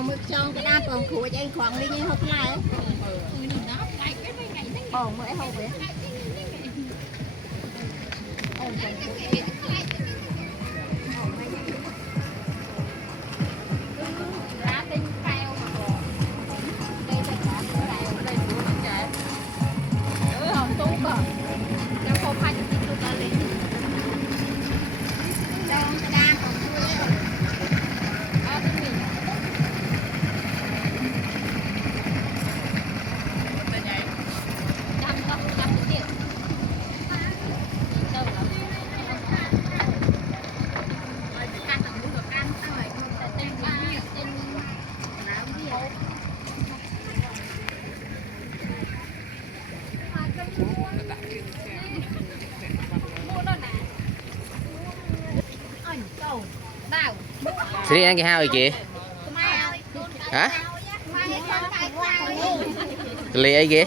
mực tròn cái đa còn khủi anh khoảng đi như học lại mới không vậy Sini anh cái hao gì chị? Hả? Lì ấy kìa.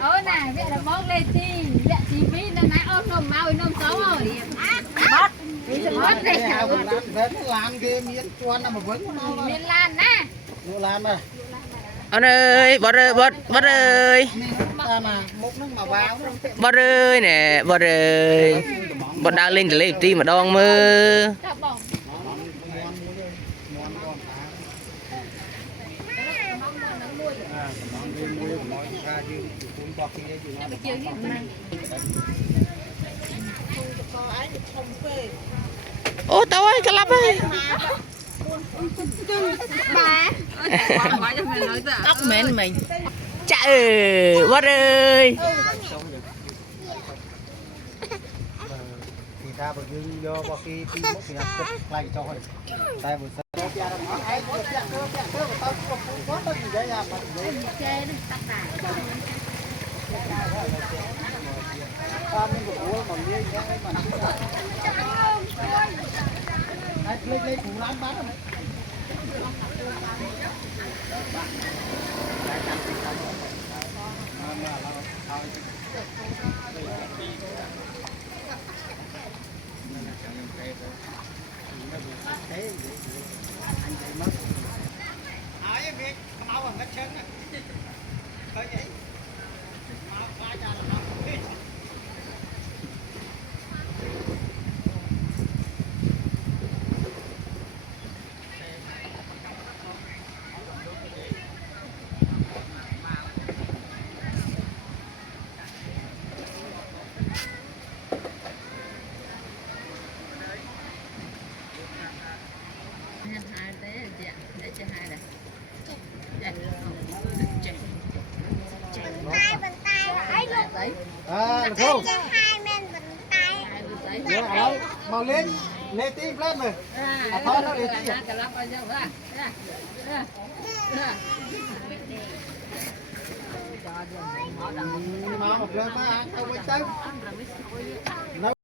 Ôi này, vậy là bóc lên chi, vậy chi phí nó nãy ôm nôm mau nôm xấu rồi. Bót. Bót này. Lan kia miếng chuan mà vẫn Miền Lan nè. Lan mà. Anh ơi, bớt ơi, bớt ơi. Bớt ơi nè, bớt ơi. Bớt đang lên thì lấy tí mà đong mơ. Ô tao ơi, cái lắp ơi. tóc mến mình Chà ơi, bớt ơi. Thì ta vừa dương vô bao khi mốc thì học lại cho hồi ta vừa lấy củ lán bán rồi. Không màu lên lên tim lên rồi thôi nó lên tim mà một lần mà ăn không có tới